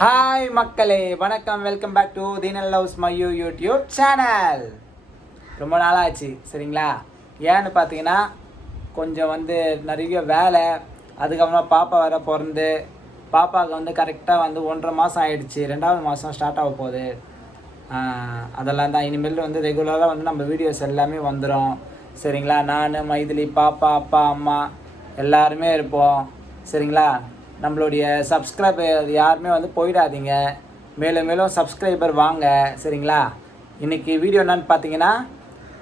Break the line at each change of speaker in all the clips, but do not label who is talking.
Hi மக்களே. வணக்கம். Welcome back to தீனல் loves மையூ YouTube channel ரொம்ப நாளாச்சு சரிங்களா? ஏன்னு பார்த்தீங்கன்னா கொஞ்சம் வந்து நிறைய வேலை அதுக்கப்புறமா பாப்பா வேற பிறந்து பாப்பாவுக்கு வந்து கரெக்டாக வந்து ஒன்றரை மாதம் ஆயிடுச்சு. ரெண்டாவது மாதம் ஸ்டார்ட் ஆக போகுது. அதெல்லாம் தான். இனிமேல் வந்து ரெகுலராக வந்து நம்ம வீடியோஸ் எல்லாமே வந்துடும் சரிங்களா? நான் மைதிலி பாப்பா அப்பா அம்மா எல்லாருமே இருப்போம். சரிங்களா? நம்மளுடைய சப்ஸ்கிரைபர் யாருமே வந்து போயிடாதீங்க. மேலும் மேலும் சப்ஸ்கிரைபர் வாங்க சரிங்களா? இன்றைக்கி வீடியோ என்னன்னு பார்த்தீங்கன்னா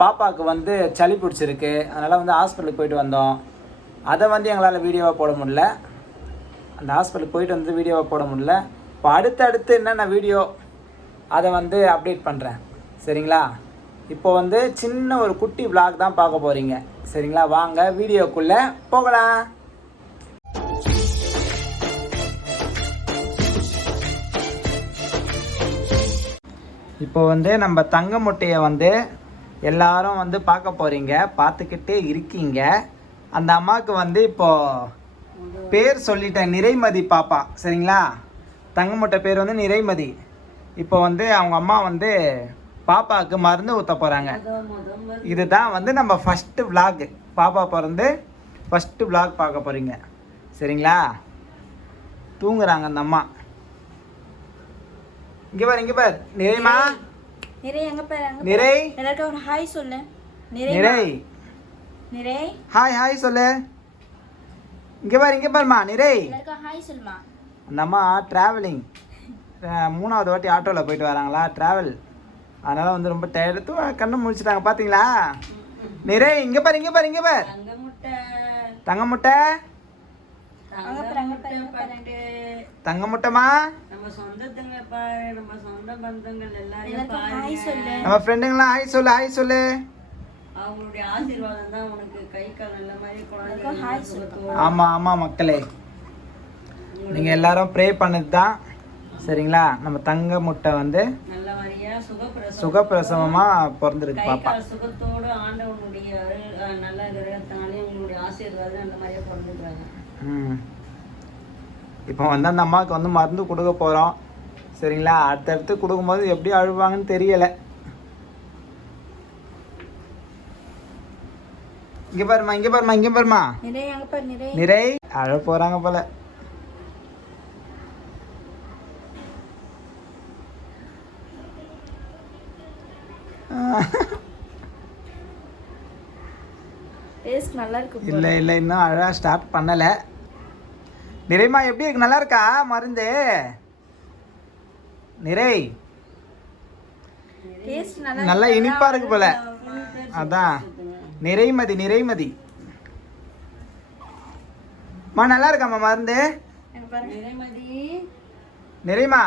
பாப்பாவுக்கு வந்து சளி பிடிச்சிருக்கு. அதனால் வந்து ஹாஸ்பிட்டலுக்கு போயிட்டு வந்தோம். அதை வந்து எங்களால் வீடியோவாக போட முடில அந்த ஹாஸ்பிட்டலுக்கு போயிட்டு வந்து வீடியோவை போட முடில இப்போ அடுத்தடுத்து என்னென்ன வீடியோ அதை வந்து அப்டேட் பண்ணுறேன் சரிங்களா? இப்போ வந்து சின்ன ஒரு குட்டி விளாக் தான் பார்க்க போகிறீங்க சரிங்களா? வாங்க வீடியோக்குள்ளே போகலாம். இப்போ வந்து நம்ம தங்க முட்டையை வந்து எல்லாரும் வந்து பார்க்க போகிறீங்க பார்த்துக்கிட்டே இருக்கீங்க. அந்த அம்மாவுக்கு வந்து இப்போது பேர் சொல்லிட்டேன் நிறைமதி பாப்பா. சரிங்களா? தங்க முட்டை பேர் வந்து நிறைமதி. இப்போ வந்து அவங்க அம்மா வந்து பாப்பாவுக்கு மருந்து ஊற்ற போகிறாங்க இதுதான் வந்து நம்ம ஃபஸ்ட்டு vlog. பாப்பா பிறந்து ஃபஸ்ட்டு vlog பார்க்க போகிறீங்க சரிங்களா? தூங்குறாங்க அந்த அம்மா. இங்கே பாரு இங்கே பாரு. நிறைமா
நிறை எங்க பேர் அங்க
நிறை.
எல்லாருக்கும் ஒரு ஹாய் சொல்லு. நிறை
நிறை.
நிறை.
ஹாய் ஹாய் சொல்லு. இங்கே பாரு இங்கே பாருமா நிறை.
எல்லாருக்கும் ஹாய் சொல்லுமா.
அந்த அம்மா ட்ராவலிங் மூணாவது வாட்டி ஆட்டோவில் போயிட்டு வராங்களா ட்ராவல் அதனால் வந்து ரொம்ப டயர்டு கண்ணு முடிச்சிட்டாங்க பார்த்தீங்களா நிறை இங்கே பாரு இங்கே பாரு இங்கே பாரு.
தங்க முட்டை
தங்க முட்டைமா
நம்ம சொந்தத்துங்க பாரு நம்ம சொந்த பந்தங்கள் எல்லாரையும்
எல்லாருக்கும்
பாருங்க
ஹாய் சொல்லு.
நம்ம ஃப்ரெண்டுங்களாம் ஹாய் சொல்லு ஹாய் சொல்லு.
அவங்களுடைய ஆசீர்வாதம் தான் உனக்கு கை கால் நல்ல மாதிரி
எல்லாருக்கும் ஹாய்
குழந்தை
சொல்லு.
ஆமாம் ஆமாம் மக்களே. நீங்கள் எல்லாரும் ப்ரே பண்ணது தான் சரிங்களா? நம்ம தங்க முட்டை வந்து
சுகப்பிரசவம்.
சுகப்பிரசவமாக பிறந்திருக்கு பாப்பா.
சுகத்தோடு ஆண்டவனுடைய நல்ல கிரகத்தினாலே உங்களுடைய ஆசீர்வாதம் நல்ல மாதிரியா பிறந்துக்கிறாங்க
ம். இப்போ வந்து அந்த அம்மாவுக்கு வந்து மருந்து கொடுக்க போகிறோம் சரிங்களா? அடுத்தடுத்து கொடுக்கும்போது எப்படி அழுவாங்கன்னு தெரியலை. இங்கே பாருமா இங்கே பாருமா இங்கே பாருமா
நிறை
அழ போகிறாங்க போல.
டேஸ்ட் நல்லா இருக்கு.
இல்லை இல்லை இன்னும் அழ ஸ்டார்ட் பண்ணலை. நிறைமா எப்படி இருக்கு? நல்லா இருக்கா? மருந்து? நிறை.
டேஸ்ட் நல்லா
இனிப்பா இருக்கு போல. அதான். நிறைமதி நிறைமதி. மா நல்லா இருக்காம்மா மருந்து? நிறைமா?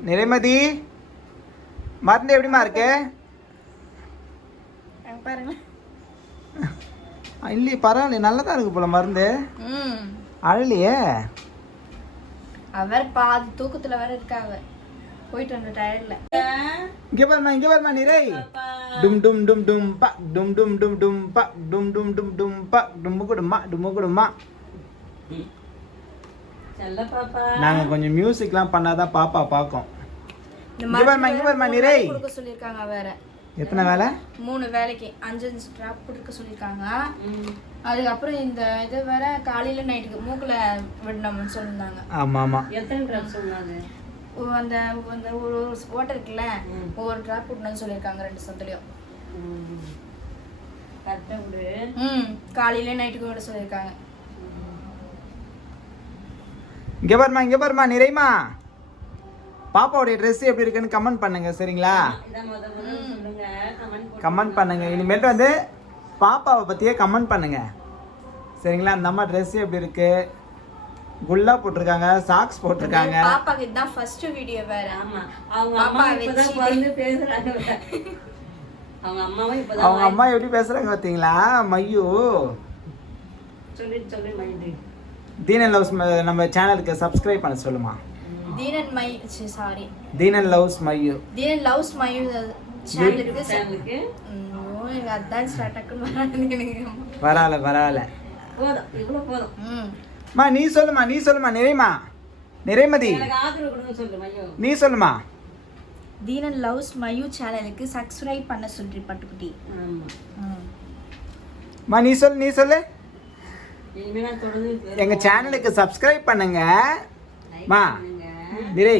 நிறைமதி
மருந்து எப்படிம்மா இருக்கு?
அங்க பாருங்க.
ஆ, இல்லையே பரவாயில்லையே நல்லா தான் இருக்கு போல மருந்து.
ம்.
அழலையே.
அவர் பாதி தூக்கத்துல வேற இருக்கா அவ போயிட்டு வந்த டயர்ட்ல
இங்கே பாருமா இங்கே பாருமா நிறை. டும் டும் டும் டும் பா டும் டும் டும் டும் பா டும் டும் டும் டும் பா டும்மு குடுமா டும்மு குடுமா
செல்ல பாப்பா.
நாங்கள் கொஞ்சம் மியூசிக்லாம் பண்ணாதான் பாப்பா பார்க்கும்.
இந்த
இங்க பாரும்மா, இங்க நிறை.
சொல்லிருக்காங்க வேற.
எத்தனை வேலை?
மூணு வேலைக்கு. அஞ்சு அஞ்சு ட்ராப் கொடுக்க சொல்லியிருக்காங்க. அதுக்கப்புறம் இந்த இது வேற காலையில நைட்டுக்கு மூக்குல விடணும்னு சொல்லியிருந்தாங்க.
ஆமாம் ஆமாம்
எத்தனை ட்ரெஸ் சொன்னாது
ஓ, அந்த அந்த ஒரு ஓட்டை இருக்குல்ல ஒவ்வொரு ட்ராப் விடணும்னு சொல்லியிருக்காங்க ரெண்டு சொந்தலையும் ம். காலையில நைட்டுக்கு விட சொல்லியிருக்காங்க.
இங்கே பாருமா இங்கே பாருமா நிறைமா? பாப்பாவுடைய ட்ரெஸ் எப்படி இருக்குன்னு கமெண்ட் பண்ணுங்க சரிங்களா?
இதான் முத முதல்ல சொல்லுங்க கமெண்ட்
பண்ணுங்க. இனிமேட்டு வந்து பாப்பாவை பற்றியே கமெண்ட் பண்ணுங்க. சரிங்களா? அந்த அம்மா ட்ரெஸ் எப்படி இருக்கு? குல்லா போட்டிருக்காங்க சாக்ஸ் போட்டிருக்காங்க.
பாப்பாக்கு இதுதான் ஃபர்ஸ்ட் வீடியோ வேற.
ஆமா. அவங்க அம்மா இப்பதான். வந்து பேசுறாங்க அவங்க அம்மாவும் இப்பதான்
அவங்க அம்மா எப்படி பேசுறாங்க பார்த்தீங்களா மையூ.
சொல்லி சொல்லி மைண்டு
தீனன் லவ்ஸ் நம்ம சேனலுக்கு சப்ஸ்கிரைப் பண்ண சொல்லுமா?
தீனன் my sorry
தீனன் loves மையூ.
தீனன் loves my channel இருக்கு.
சேனலுக்கு
அதான் எனக்கு
பரவாயில்ல பரவாயில்ல
போதும் இவ்வளோ போதும்.
ம்.
மா நீ சொல்லுமா நீ சொல்லுமா நிறைமா? நிறைமதி.
மையோ.
நீ சொல்லுமா?
தீனன் லவ்ஸ் மயூ சேனலுக்கு சப்ஸ்கிரைப் பண்ண சொல்லி பட்டுக்குட்டி.
ஆமா.
மா. நீ சொல்லு நீ சொல்லு. எங்க சேனலுக்கு சப்ஸ்கிரைப் பண்ணுங்க. மா. நிறை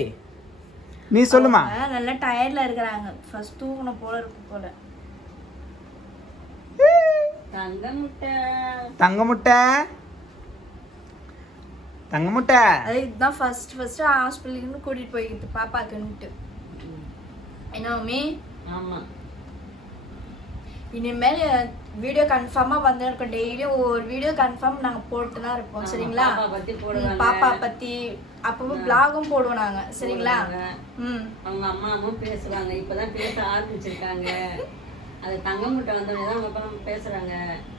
நீ சொல்லுமா?
நல்லா டயர்ட்ல இருக்கிறாங்க. ஃபர்ஸ்ட் தூக்கணும் போல இருக்கு போல.
தங்க முட்டை.
தங்க முட்டை? தங்க முட்டை?
அது இதுதான் ஃபர்ஸ்ட் ஃபர்ஸ்ட் ஹாஸ்பிட்டலுக்கு கூட்டிட்டு போய்கிட்டு பாப்பாக்குன்ட்டு என்னவுமே
ஆமா.
இனிமேல் வீடியோ கன்ஃபார்மா வந்து இருக்கும் டெய்லியும் ஒரு வீடியோ கன்ஃபார்ம் நாங்க போட்டு தான் இருப்போம் சரிங்களா?
பாப்பா பத்தி
ம்,
போடுவாங்க.
பாப்பா பத்தி அப்பப்போ பிளாகும் போடுவோம் நாங்க. சரிங்களா. ம்.
அவங்க அம்மாவும் பேசுவாங்க. இப்பதான் பேச ஆரம்பிச்சிருக்காங்க. அது தங்க முட்டை வந்தோடனே தான் அவங்க இப்ப பேசுறாங்க.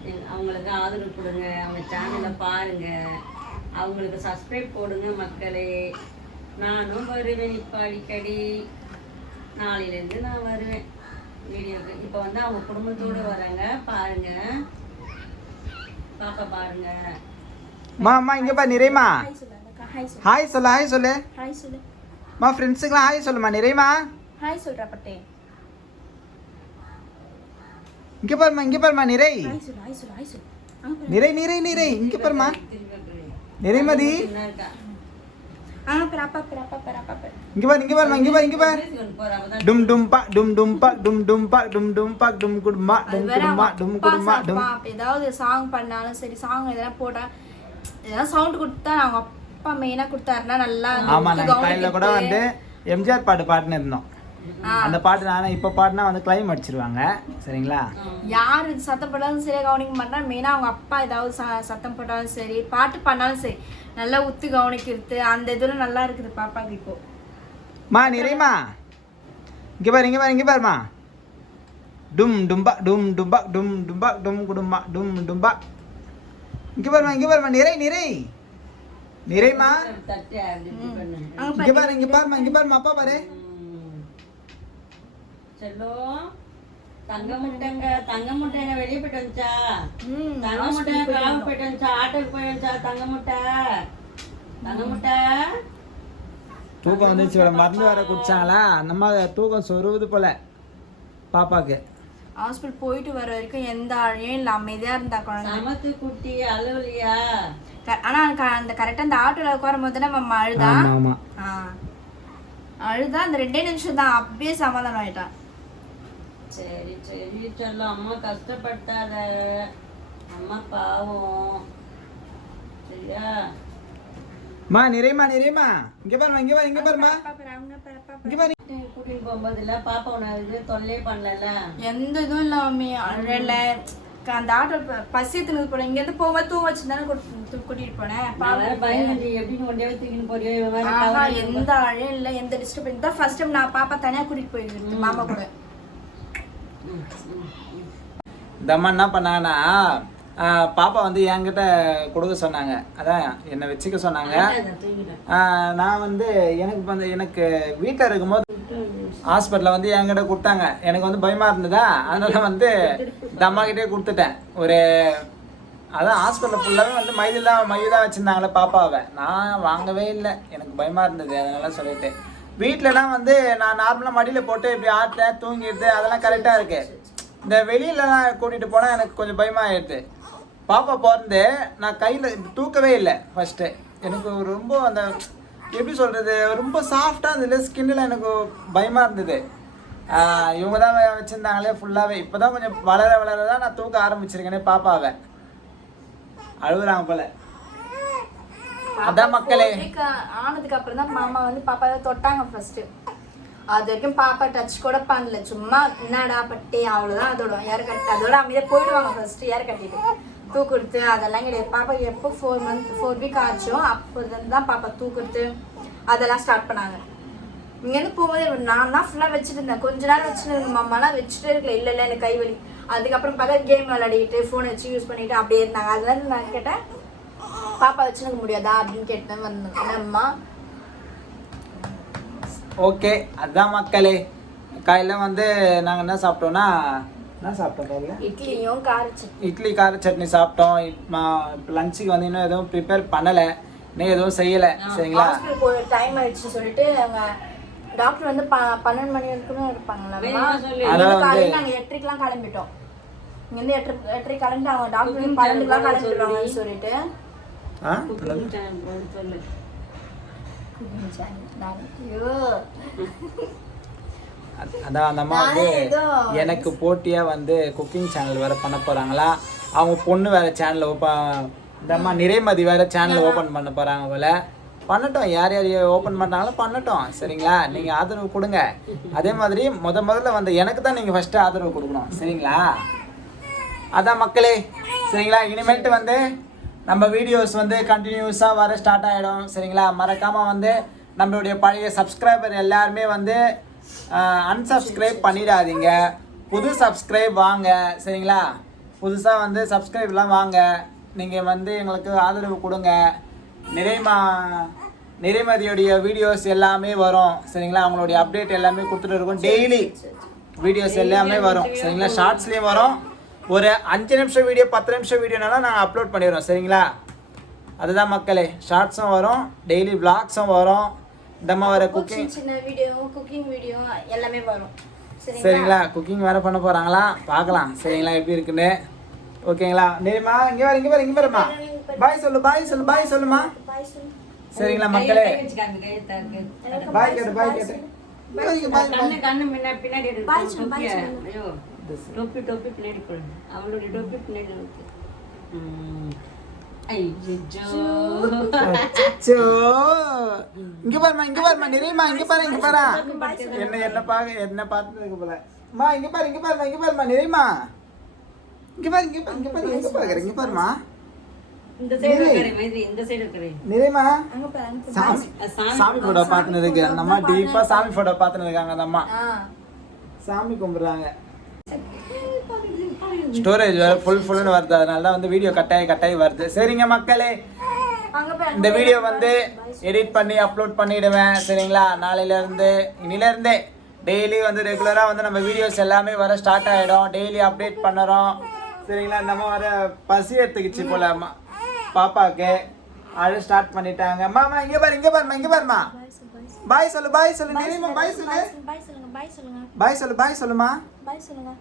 எங்க- அவங்களுக்கு ஆதரவு கொடுங்க. அவங்க சேனலை பாருங்க. அவங்களுக்கு சப்ஸ்கிரைப் போடுங்க மக்களே. நானும் வருவேன் இப்போ அடிக்கடி நாளையிலேருந்து நான் வருவேன். வீடியோக்கு. இப்போ வந்து அவங்க குடும்பத்தோட வராங்க. பாருங்க. பாப்பா பாருங்க.
மா அம்மா இங்க பா நிறைமா.
ஹாய் சொல்லு ஹாய் சொல்லு.
ஹாய் சொல்லு ஹாய் சொல்லு.
ஹாய் சொல்லு.
மா ஃப்ரெண்ட்ஸுக்கெல்லாம் ஹாய் சொல்லுமா நிறைமா.
ஹாய் சொல்றா பட்டே.
இங்க பாருமா இங்க பாருமா நிறை.
ஹாய் சொல்லு ஹாய் சொல்லு ஹாய் சொல்லு. அங்க பாரு.
நிறை நிறை நிறை. இங்க பாருமா. நிறைமதி.
அங்க பாரு
இங்க பாரு இங்க பாரு இங்க பாரு டும் டும் பா டும் டும் பா டும் டும் பா டும் டும் பா டும் குடும்பா டும் குடும்பா குடும்பா
ஏதாவது சாங் பண்ணாலும் சரி சாங் எதனா போட்டா ஏதாவது சவுண்ட் கொடுத்தா அவங்க அப்பா மெயினா கொடுத்தாருன்னா நல்லா
ஆமா நாங்க காலையில கூட வந்து. எம்ஜிஆர் பாட்டு பாட்டுன்னு இருந்தோம்
ஆ.
அந்த பாட்டு நானே இப்ப பாட்டுனா வந்து கிளைம் அடிச்சிருவாங்க. சரிங்களா?
யாரு சத்தம் போட்டாலும் சரியா கவனிக்க மாட்டாங்க. மெயினா அவங்க அப்பா ஏதாவது ச- சத்தம் போட்டாலும் சரி பாட்டு பண்ணாலும் சரி நல்லா உத்து கவனிக்கிறது அந்த இதுல நல்லா இருக்குது பாப்பாக்கு இப்போ.
மா நிறைமா இங்க பாரு இங்க பாரு இங்க பாருமா. டும் டும்பா டும் டும்பா டும் டும்பா டும் குடும்பா டும் டும்பா. இங்க பாருமா இங்க பாருமா நிறை நிறை நிறைமா இங்க பாரு இங்க பாருமா இங்க பாருமா அப்பா பாரு.
செல்லம் தங்க முட்டைங்க தங்க முட்டைங்க வெளியே போயிட்டு வந்துச்சா?
ம்,
தங்க முட்டை கிராம போயிட்டு வந்துச்சா? ஆட்டோக்கு போய் வந்துச்சா? தங்க முட்டை? தங்க முட்டை?
தூக்கம் வந்துச்சு இவளை மருந்து வர குடிச்சாங்களா? மாதிரி தூக்கம் சொருவுது போல பாப்பாக்கு.
ஹாஸ்பிட்டல் போயிட்டு வர வரைக்கும் எந்த அழையும் இல்ல. அமைதியா இருந்தா குழந்தை.
சமத்து குட்டி அழுவலியா?
க- ஆனா க- அந்த கரெக்டா அந்த ஆட்டோல உட்காரும் போது நம்ம அழுதா. அழுதா அந்த ரெண்டே நிமிஷம் தான் அப்படியே சமாதானம் ஆயிட்டான்
சரி சரி. செல்லம் அம்மா கஷ்டப்பட்டாத. அம்மா பாவம். சரியா?
மா நிறைமா நிறைமா இங்க பாருமா இங்க பாரு இங்க பாருமா இங்க பாரு.
கூட்டிட்டு போகும்போது இல்ல பாப்பா உன இது தொல்லையே பண்ணல
எந்த இதுவும் இல்லாம அழல. அந்த ஆட்டோ பசி எடுத்துனது போனேன் இங்க இருந்து போகும்போது தூங்க வச்சு தானே கூட்டிட்டு போனேன்
எப்படி
எந்த அழையும் இல்ல எந்த டிஸ்டர்பன்ஸ் தான் ஃபர்ஸ்ட் டைம் நான் பாப்பா தனியா கூட்டிட்டு போயிருக்கேன் மாமா கூட.
இந்த அம்மா என்ன பண்ணாங்கன்னா பாப்பா வந்து என்கிட்ட கொடுக்க சொன்னாங்க. அதான் என்னை வச்சுக்க சொன்னாங்க. நான் வந்து எனக்கு வந்து எனக்கு வீட்டில் இருக்கும்போது ஹாஸ்பிட்டலில் வந்து என்கிட்ட கொடுத்தாங்க. எனக்கு வந்து பயமாக இருந்ததா? அதனால வந்து இந்த அம்மாக்கிட்டே கொடுத்துட்டேன். ஒரு அதான் ஹாஸ்பிட்டல் ஃபுல்லாகவே வந்து மைது தான் தான் வச்சுருந்தாங்களே பாப்பாவை. நான் வாங்கவே இல்லை. எனக்கு பயமாக இருந்தது. அதனால சொல்லிட்டு. வீட்டிலலாம் வந்து நான் நார்மலாக மடியில் போட்டு இப்படி ஆட்டேன் தூங்கிடுது அதெல்லாம் கரெக்டாக இருக்குது இந்த வெளியிலலாம் கூட்டிகிட்டு போனால் எனக்கு கொஞ்சம் பயமாக ஆயிடுது. பாப்பா பிறந்து நான் கையில் தூக்கவே இல்லை ஃபஸ்ட்டு எனக்கு ரொம்ப அந்த எப்படி சொல்கிறது ரொம்ப சாஃப்டாக இருந்தது. ஸ்கின்னில் எனக்கு பயமாக இருந்தது. இவங்க தான் வச்சுருந்தாங்களே ஃபுல்லாகவே இப்போ தான் கொஞ்சம் வளர வளர தான் நான் தூக்க ஆரம்பிச்சிருக்கேனே பாப்பாவை. அழுகுறாங்க போல. அதான் மக்களே.
ஆனதுக்கு அப்புறம் தான் மாமா வந்து பாப்பாவை தொட்டாங்க ஃபர்ஸ்ட் அது வரைக்கும் பாப்பா டச் கூட பண்ணல. சும்மா என்னடா பட்டி? அவ்வளவுதான் அதோட ஏர் கட்டி அதோட அமைதியா போயிடுவாங்க ஃபர்ஸ்ட் ஏர் கட்டிட்டு தூக்குறது அதெல்லாம் கிடையாது. பாப்பா எப்போ ஃபோர் மந்த் ஃபோர் வீக் ஆச்சோ அப்போதுலேருந்து தான் பாப்பா தூக்குறது அதெல்லாம் ஸ்டார்ட் பண்ணாங்க. இங்கேருந்து போகும்போது நான் தான் ஃபுல்லாக வச்சுட்டு இருந்தேன். கொஞ்ச நேரம் வச்சுட்டு இருந்தேன். மாமாலாம் வச்சுட்டே இருக்கல. இல்லை இல்லை எனக்கு கை வலி. அதுக்கப்புறம் பார்த்தா கேம் விளையாடிட்டு ஃபோன் வச்சு யூஸ் பண்ணிட்டு அப்படியே இருந்தாங்க. அதெல்லாம் நான் கேட்டேன் பாப்பா வச்சுருக்க முடியாதா அப்படின்னு கேட்டேன் வந்தேன். என்னம்மா
ஓகே அதான் மக்களே. காலையில் வந்து நாங்கள் என்ன சாப்பிட்டோம்னா என்ன சாப்பிட்டோம் காலையில்?
இட்லியும் கார சட்னி.
இட்லி கார சட்னி சாப்பிட்டோம். இப்போ லஞ்சுக்கு வந்து இன்னும் எதுவும் ப்ரிப்பேர் பண்ணலை. நீ எதுவும் செய்யலை. சரிங்களா?
டைம் ஆயிடுச்சு சொல்லிட்டு அவங்க டாக்டர் வந்து ப பன்னெண்டு மணி வரைக்கும் இருப்பாங்களா
சொல்லு.
அதனால வந்து-
நாங்கள் எட்டரைக்கெலாம் கிளம்பிட்டோம். இங்கேருந்து எட்டரை எட்டரை கிளம்பிட்டு அவங்க டாக்டர் பன்னெண்டுக்கெலாம் கிளம்பிடுவாங்கன்னு சொல்லிட்டு
அதான் அந்த அம்மா வந்து எனக்கு போட்டியாக வந்து குக்கிங் சேனல் வேறு பண்ண போகிறாங்களா அவங்க பொண்ணு வேறு சேனல் ஓப்பன் இந்த அம்மா நிறைமதி வேறு சேனல் ஓப்பன் பண்ண போகிறாங்க போல. பண்ணட்டும். யார் யார் ஓப்பன் பண்ணாங்களோ பண்ணட்டும். சரிங்களா? நீங்கள் ஆதரவு கொடுங்க. அதே மாதிரி முத முதல்ல வந்து எனக்கு தான் நீங்கள் ஃபஸ்ட்டு ஆதரவு கொடுக்கணும். சரிங்களா? அதான் மக்களே. சரிங்களா? இனிமேல்ட்டு வந்து நம்ம வீடியோஸ் வந்து கண்டினியூஸாக வர ஸ்டார்ட் ஆகிடும் சரிங்களா? மறக்காமல் வந்து நம்மளுடைய பழைய சப்ஸ்கிரைபர் எல்லாருமே வந்து அன்சப்ஸ்கிரைப் பண்ணிடாதீங்க. புது சப்ஸ்கிரைப் வாங்க சரிங்களா? புதுசாக வந்து சப்ஸ்கிரைப்லாம் வாங்க. நீங்கள் வந்து எங்களுக்கு ஆதரவு கொடுங்க. நிறைமா நிறைமதியுடைய வீடியோஸ் எல்லாமே வரும் சரிங்களா? அவங்களுடைய அப்டேட் எல்லாமே கொடுத்துட்டு இருக்கோம். டெய்லி வீடியோஸ் எல்லாமே வரும் சரிங்களா? ஷார்ட்ஸ்லேயும் வரும். ஒரு அஞ்சு நிமிஷம் வீடியோ பத்து நிமிஷம் வீடியோனாலும் நாங்கள் அப்லோட் பண்ணிடுறோம் சரிங்களா? அதுதான் மக்களே ஷார்ட்ஸும் வரும் டெய்லி விளாக்ஸும் வரும் இந்த வர குக்கிங்
சின்ன சின்ன வீடியோ குக்கிங் வீடியோ எல்லாமே வரும் சரிங்களா?
சரிங்களா? குக்கிங் வேற பண்ண போறாங்களா? பார்க்கலாம் சரிங்களா? எப்படி இருக்குன்னு. ஓகேங்களா? நேரிமா இங்க வர இங்க வர இங்க வரமா பாய் சொல்லு பாய் சொல்லு பாய் சொல்லுமா சரிங்களா மக்களே? பாய் கேட்டு பாய் கேட்டு. பாய்
கண்ணு கண்ணு முன்ன பின்னாடி டொப்பி டொப்பி பின்னாடி போடு அவளுடைய டொப்பி பின்னாடி இருக்கு
இங்க பாருமா இங்க பாருமா நிறையமா இங்க பாரு இங்க பாரு என்ன என்ன பாக்க என்ன இருக்கு போல மா இங்க பாரு இங்க பாருமா இங்க பாருமா நிறையமா இங்க பாரு இங்க பாரு இங்க பாரு எங்க பாக்குற இங்க பாருமா
இந்த சைடு இருக்கிற மைதிரி இந்த சைடு
நிறையமா
பாரு பாரு.
சாமி
சாமி
போட்டோ அந்த அம்மா டீப்பா சாமி போட்டோ பார்த்துன்னு இருக்காங்க அந்த அம்மா
ஆ
சாமி கும்பிடுறாங்க ஸ்டோரேஜ் வேற ஃபுல் ஃபுல்னு வருது. அதனால தான் வந்து வீடியோ கட்டாயி கட்டாயி வருது. சரிங்க மக்களே. இந்த வீடியோ வந்து எடிட் பண்ணி அப்லோட் பண்ணிடுவேன். சரிங்களா? நாளையில இருந்து இன்னில இருந்தே டெய்லி வந்து ரெகுலராக வந்து நம்ம வீடியோஸ் எல்லாமே வர ஸ்டார்ட் ஆகிடும் டெய்லி அப்டேட் பண்ணுறோம். சரிங்களா? இந்த அம்மா வர பசி எடுத்துக்கிச்சு போல அம்மா. பாப்பாக்கு அழு ஸ்டார்ட் பண்ணிட்டாங்க. மாமா இங்கே பாரு இங்கே பாருமா இங்கே பாருமா பாய் சொல்லு பாய் சொல்லு பாய் சொல்லு. பாய் சொல்லு பாய் சொல்லுமா?
பாய் சொல்லுங்க.